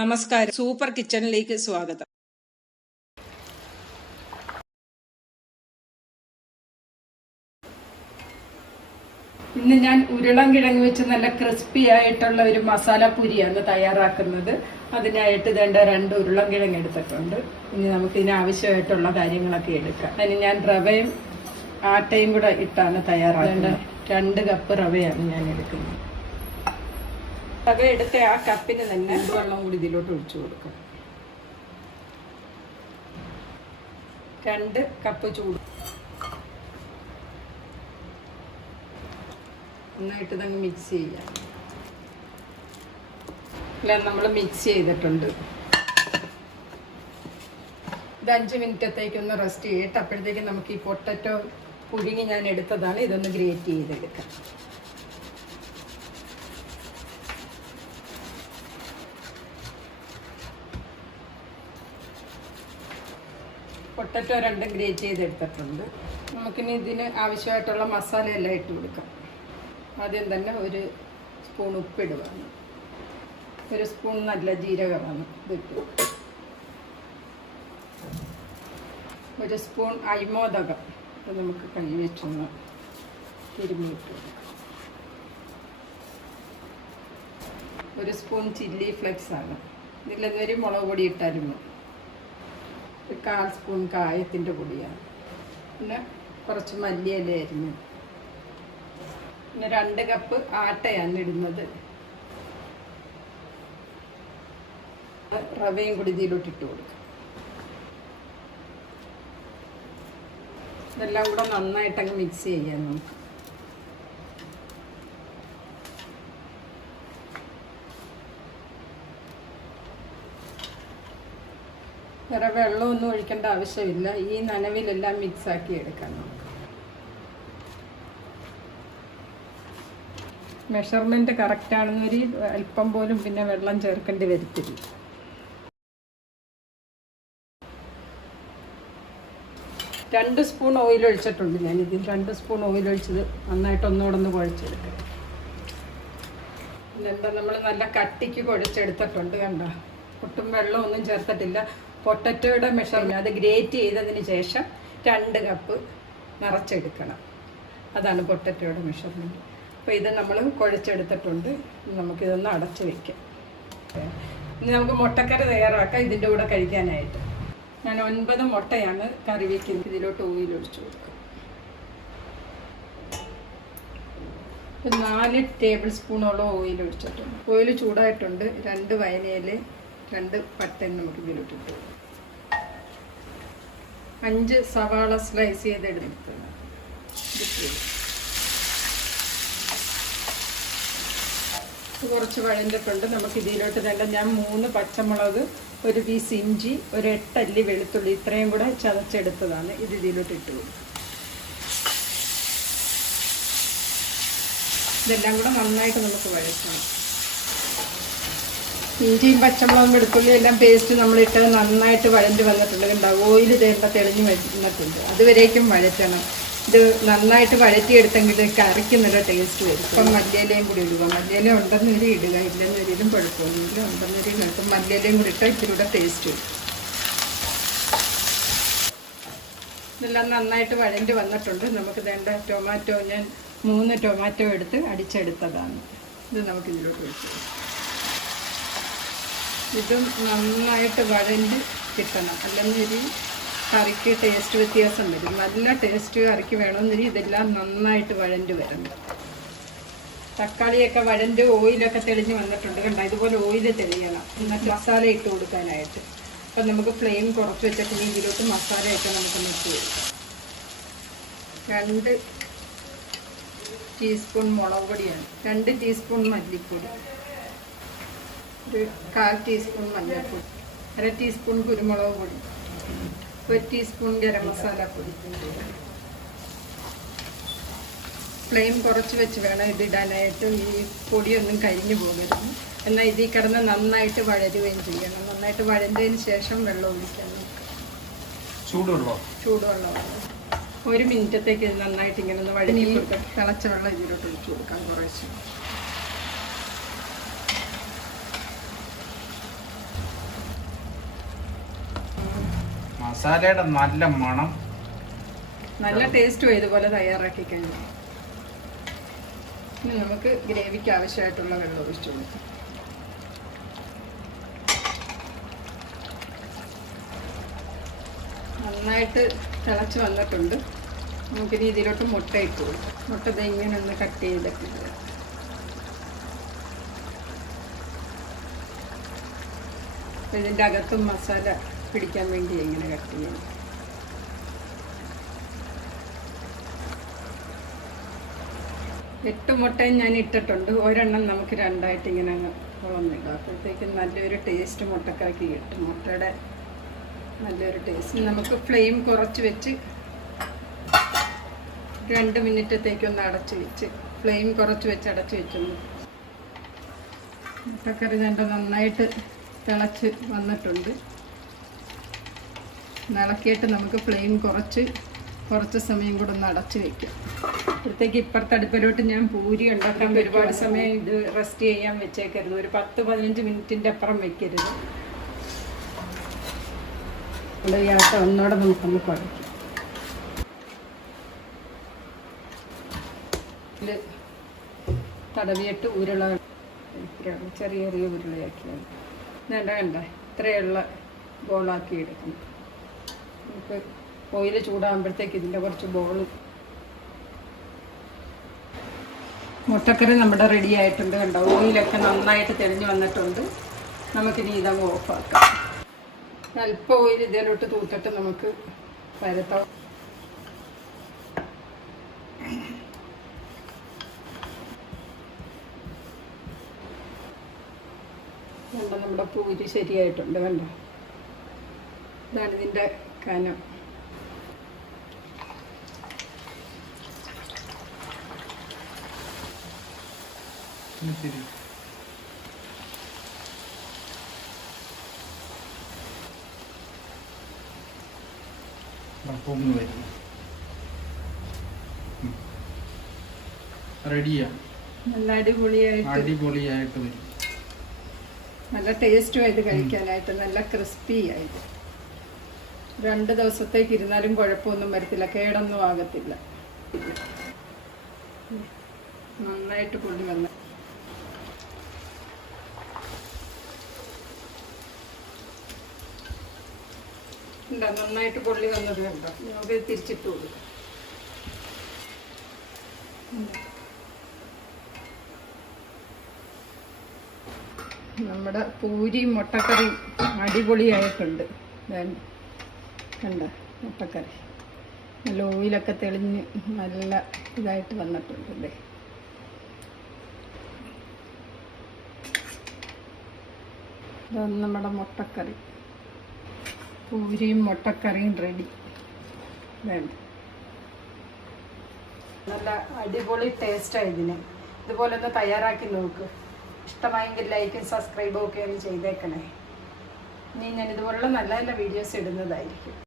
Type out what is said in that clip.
നമസ്കാരം, സൂപ്പർ കിച്ചണിലേക്ക് സ്വാഗതം. ഇന്ന് ഞാൻ ഉരുളൻകിഴങ്ങ് വെച്ച് നല്ല ക്രിസ്പി ആയിട്ടുള്ള ഒരു മസാല പൂരിയാണ് തയ്യാറാക്കുന്നത്. അതിനായിട്ട് വേണ്ട 2 ഉരുളൻകിഴങ്ങ് എടുത്തിട്ടുണ്ട്. ഇനി നമുക്ക് ഇതിനാവശ്യമായിട്ടുള്ള കാര്യങ്ങളൊക്കെ എടുക്കാം. അതിന് ഞാൻ റവയും ആട്ടയും കൂടെ ഇട്ടാണ് തയ്യാറാക്കുന്നത്. 2 കപ്പ് റവയാണ് ഞാൻ എടുക്കുന്നത്. റവ എടുത്ത ആ കപ്പിന് തന്നെ വെള്ളം കൂടി ഇതിലോട്ട് ഒഴിച്ചു കൊടുക്കാം. 2 കപ്പ് ചൂട് നന്നായിട്ട് ഇതങ്ങ് മിക്സ് ചെയ്യാം. എല്ലാം നമ്മൾ മിക്സ് ചെയ്തിട്ടുണ്ട്. ഇത് 5 മിനിറ്റത്തേക്കൊന്ന് റെസ്റ്റ് ചെയ്തിട്ട് അപ്പോഴത്തേക്ക് നമുക്ക് ഈ പൊട്ടറ്റോ പുഴുങ്ങി ഞാൻ എടുത്തതാണ്. ഇതൊന്ന് ഗ്രേറ്റ് ചെയ്തെടുക്കാം. പൊട്ടറ്റോ 2 ഗ്രേറ്റ് ചെയ്തെടുത്തിട്ടുണ്ട്. നമുക്കിനി ഇതിന് ആവശ്യമായിട്ടുള്ള മസാല എല്ലാം ഇട്ട് കൊടുക്കാം. ആദ്യം തന്നെ 1 സ്പൂൺ ഉപ്പിടുവാണ്, 1 സ്പൂൺ നല്ല ജീരകമാണ് ഇതിട്ട്, 1 സ്പൂൺ അരിമോദകം ഇത് നമുക്ക് കഴുകി വെച്ചൊന്ന് തിരുമ്മിയിട്ട് കൊടുക്കാം. 1 സ്പൂൺ ചില്ലി ഫ്ലെക്സ് ആണ്. ഇതിലൊരു മുളക് പൊടി ഇട്ടാലും മതി. 1/4 സ്പൂൺ കായത്തിൻ്റെ പൊടിയാണ്. പിന്നെ കുറച്ച് മല്ലിയില അരിഞ്ഞു. പിന്നെ 2 കപ്പ് ആട്ടയാണ് ഇടുന്നത്. റവയും കൂടി ഇതിലോട്ട് ഇട്ട് കൊടുക്കും. ഇതെല്ലാം കൂടെ നന്നായിട്ടങ്ങ് മിക്സ് ചെയ്യാം നമുക്ക്. വേറെ വെള്ളമൊന്നും ഒഴിക്കേണ്ട ആവശ്യമില്ല. ഈ നനവിലെല്ലാം മിക്സ് ആക്കി എടുക്കാം നമുക്ക്. മെഷർമെൻറ്റ് കറക്റ്റാണെന്നൊരു അല്പം പോലും പിന്നെ വെള്ളം ചേർക്കേണ്ടി വരത്തില്ല. രണ്ട് സ്പൂൺ ഓയിൽ ഒഴിച്ചിട്ടുണ്ട് ഞാനിതിൽ. 2 സ്പൂൺ ഓയിൽ ഒഴിച്ചത് നന്നായിട്ട് ഒന്നുകൂടെ കുഴച്ചെടുക്കാം. ഇതെന്താ നമ്മൾ നല്ല കട്ടിക്ക് കുഴച്ചെടുത്തിട്ടുണ്ട്. കണ്ട, ഒട്ടും വെള്ളമൊന്നും ചേർത്തിട്ടില്ല. പൊട്ടറ്റോയുടെ മെഷർമെൻറ്റ് അത് ഗ്രേറ്റ് ചെയ്തതിന് ശേഷം 2 കപ്പ് നിറച്ചെടുക്കണം. അതാണ് പൊട്ടറ്റോയുടെ മെഷർമെൻറ്റ്. അപ്പോൾ ഇത് നമ്മൾ കുഴച്ചെടുത്തിട്ടുണ്ട്. നമുക്കിതൊന്ന് അടച്ച് വയ്ക്കാം. ഇനി നമുക്ക് മുട്ടക്കറി തയ്യാറാക്കാം ഇതിൻ്റെ കൂടെ കഴിക്കാനായിട്ട്. ഞാൻ 9 മുട്ടയാണ് കറി വയ്ക്കുന്നത്. ഇതിലോട്ട് ഓയിൽ ഒഴിച്ചു കൊടുക്കാം. 4 ടേബിൾ സ്പൂണോളം ഓയിൽ ഒഴിച്ചിട്ടുണ്ട്. ഓയിൽ ചൂടായിട്ടുണ്ട്. 2 വയനയില, 2 പട്ടൻ നമുക്ക് ഇതിലോട്ട് ഇട്ട് കൊടുക്കാം. 5 സവാള സ്ലൈസ് ചെയ്തെടുത്തത് കുറച്ച് വഴഞ്ഞിട്ടുണ്ട്. നമുക്ക് ഇതിലോട്ട് വേണ്ട ഞാൻ 3 പച്ചമുളക്, 1 പീസ് ഇഞ്ചി, 8 അല്ലി വെളുത്തുള്ളി ഇത്രയും കൂടെ ചതച്ചെടുത്തതാണ്. ഇത് ഇതിലോട്ട് ഇട്ട് കൊടുക്കും. ഇതെല്ലാം കൂടെ നന്നായിട്ട് നമുക്ക് വഴറ്റണം. ഇഞ്ചിയും പച്ചമുളകും വെളുത്തുള്ളിയും എല്ലാം പേസ്റ്റ് നമ്മളിട്ട് നന്നായിട്ട് വഴഞ്ഞ് വന്നിട്ടുണ്ട്. ഉണ്ടാവും ഓയിൽ തേണ്ട തെളിഞ്ഞ് വന്നിട്ടുണ്ട്. അതുവരേക്കും വഴറ്റണം. ഇത് നന്നായിട്ട് വഴറ്റിയെടുത്തെങ്കിൽ കറിക്ക് നല്ല ടേസ്റ്റ് വരും. ഇപ്പം മല്ലിയിലയും കൂടി ഇടുക. മല്ലിയില ഉണ്ടെന്നൊരു ഇടുക, ഇല്ലെന്നൊരിലും കുഴപ്പമൊന്നുമില്ല. ഉണ്ടെന്നൊരു ഇട്ടും മല്ലിയിലയും കൂടി ഇട്ടാൽ ഇത്തിരി കൂടെ ടേസ്റ്റ് വരും. ഇതെല്ലാം നന്നായിട്ട് വഴഞ്ഞ് വന്നിട്ടുണ്ട്. നമുക്ക് വേണ്ട ടൊമാറ്റോ ഞാൻ 3 ടൊമാറ്റോ എടുത്ത് അടിച്ചെടുത്തതാണ്. ഇത് നമുക്ക് ഇതിലോട്ട് ഒഴിച്ചു. ഇതും നന്നായിട്ട് വഴഞ്ഞ് കിട്ടണം, അല്ലെങ്കിൽ കറിക്ക് ടേസ്റ്റ് വ്യത്യാസം വരും. നല്ല ടേസ്റ്റ് കറിക്ക് വേണമെന്നൊരു ഇതെല്ലാം നന്നായിട്ട് വഴഞ്ഞ് വരണം. തക്കാളിയൊക്കെ വഴഞ്ഞ് ഓയിലൊക്കെ തെളിഞ്ഞ് വന്നിട്ടുണ്ട്. കണ്ട, ഇതുപോലെ ഓയിൽ തെളിയണം എന്നിട്ട് മസാല ഇട്ട് കൊടുക്കാനായിട്ട്. അപ്പം നമുക്ക് ഫ്ലെയിം കുറച്ച് വെച്ചിട്ട് ഇതിലോട്ട് മസാലയൊക്കെ നമുക്ക് മിക്സ് ചെയ്യാം. 2 ടീസ്പൂൺ മുളക് പൊടിയാണ്, 2 ടീസ്പൂൺ മല്ലിപ്പൊടി, 1/4 ടീസ്പൂൺ മഞ്ഞൾപ്പൊടി, 1/2 ടീസ്പൂൺ കുരുമുളക് പൊടി, 1 ടീസ്പൂൺ ഗരം മസാല പൊടി. ഫ്ലെയിം കുറച്ച് വെച്ച് വേണം ഇതിടാനായിട്ട്. ഈ പൊടിയൊന്നും കരിഞ്ഞു പോകരുത്. എന്നാൽ ഇതിൽ കിടന്ന് നന്നായിട്ട് വഴരുകയും ചെയ്യണം. നന്നായിട്ട് വഴഞ്ഞതിന് ശേഷം വെള്ളം ഒഴിക്കാൻ നോക്കാം. ചൂടുവെള്ളം 1 മിനിറ്റത്തേക്ക് നന്നായിട്ട് ഇങ്ങനെ ഒന്ന് വഴഞ്ഞി കൊടുക്കാം. തിളച്ച വെള്ളം ഇതിലോട്ട് ഒഴിച്ചു കൊടുക്കാം കുറേശ്ശെ. മസാലയുടെ നല്ല മണം, നല്ല ടേസ്റ്റും ഇതുപോലെ തയ്യാറാക്കി കഴിഞ്ഞു. ഇനി നമുക്ക് ഗ്രേവിക്ക് ആവശ്യമായിട്ടുള്ള വെള്ളം ഒഴിച്ചു കൊടുക്കാം. നന്നായിട്ട് തിളച്ച് വന്നിട്ടുണ്ട്. നമുക്കിനി ഇതിലോട്ട് മുട്ട ഇട്ട് കൊടുക്കാം. മുട്ട ഇങ്ങനെ ഒന്ന് കട്ട് ചെയ്തിട്ടില്ല. ഇതിൻ്റെ അകത്തും മസാല പിടിക്കാൻ വേണ്ടി ഇങ്ങനെ കട്ട് ചെയ്യണം. എട്ട് മുട്ടയും ഞാൻ ഇട്ടിട്ടുണ്ട്. ഒരെണ്ണം നമുക്ക് രണ്ടായിട്ട് ഇങ്ങനെ വന്നിടും. അപ്പോഴത്തേക്കും നല്ലൊരു ടേസ്റ്റ് മുട്ടക്കറിക്ക് കിട്ടും. മുട്ടയുടെ നല്ലൊരു ടേസ്റ്റ്. നമുക്ക് ഫ്ലെയിം കുറച്ച് വെച്ച് 2 മിനിറ്റത്തേക്കൊന്ന് അടച്ച് വെച്ച്, ഫ്ലെയിം കുറച്ച് വെച്ച് അടച്ച് വെച്ചൊന്ന്. മുട്ടക്കറി നന്നായിട്ട് തിളച്ച് വന്നിട്ടുണ്ട്. ഇളക്കിയിട്ട് നമുക്ക് ഫ്ലെയിം കുറച്ച് സമയം കൂടെ ഒന്ന് അടച്ച് വെക്കും. അപ്പോഴത്തേക്ക് ഇപ്പുറത്തെ അടുപ്പിലോട്ട് ഞാൻ പൂരി ഉണ്ടാക്കാൻ ഒരുപാട് സമയം ഇത് റെസ്റ്റ് ചെയ്യാൻ വെച്ചേക്കരുത്. ഒരു 10-15 മിനിറ്റിൻ്റെ അപ്പുറം വെക്കരുത്. ഈ ആട്ട ഒന്നോടെ നമുക്കൊന്ന് കുഴക്കും. ഇതിൽ തടവിയിട്ട് ചെറിയ ഉരുളയാക്കിയാണ് വേണ്ട. ഇത്രയുള്ള ബോളാക്കി എടുക്കണം. നമുക്ക് ഓയിൽ ചൂടാകുമ്പോഴത്തേക്ക് ഇതിൻ്റെ കുറച്ച് ബോൾ. മുട്ടക്കറി നമ്മുടെ റെഡി ആയിട്ടുണ്ട്. കണ്ടോ, ഓയിലൊക്കെ നന്നായിട്ട് തെളിഞ്ഞ് വന്നിട്ടുണ്ട്. നമുക്കിനി ഇതങ്ങ് ഓഫാക്കാം. അല്പം ഓയിൽ ഇതിലോട്ട് തൂത്തിട്ട് നമുക്ക് പരത്താം. കണ്ടോ, നമ്മുടെ പൂരി ശരിയായിട്ടുണ്ട്. കണ്ടോ, ഇതാണ് ഇതിൻ്റെ കനം. റെഡിയാ. നല്ല അടിപൊളിയായിട്ട് വരും. നല്ല ടേസ്റ്റുമായിട്ട് കഴിക്കാനായിട്ട്, നല്ല ക്രിസ്പി ആയിട്ട്. 2 ദിവസത്തേക്ക് ഇരുന്നാലും കുഴപ്പമൊന്നും വരത്തില്ല, കേടൊന്നും ആകത്തില്ല. നന്നായിട്ട് പൊടി വന്ന് നന്നായിട്ട് പൊള്ളി വന്നത് കണ്ടോ. നമുക്ക് തിരിച്ചിട്ട് കൊടുക്കും. നമ്മുടെ പൂരി മുട്ടക്കറി അടിപൊളിയായിട്ടുണ്ട്. കണ്ട മുട്ടക്കറി നല്ല ഓയിലൊക്കെ തെളിഞ്ഞ് നല്ല ഇതായിട്ട് വന്നിട്ടുണ്ടല്ലേ. ഇതാണ് നമ്മുടെ മുട്ടക്കറി. പൂരിയും മുട്ടക്കറിയും റെഡി. വേണ്ട, നല്ല അടിപൊളി ടേസ്റ്റാണ് ഇതിന്. ഇതുപോലെ ഒന്ന് തയ്യാറാക്കി നോക്ക്. ഇഷ്ടമായെങ്കിൽ ലൈക്കും സബ്സ്ക്രൈബും ഒക്കെ ഒന്ന് ചെയ്തേക്കണേ. ഇനി ഞാൻ ഇതുപോലുള്ള നല്ല നല്ല വീഡിയോസ് ഇടുന്നതായിരിക്കും.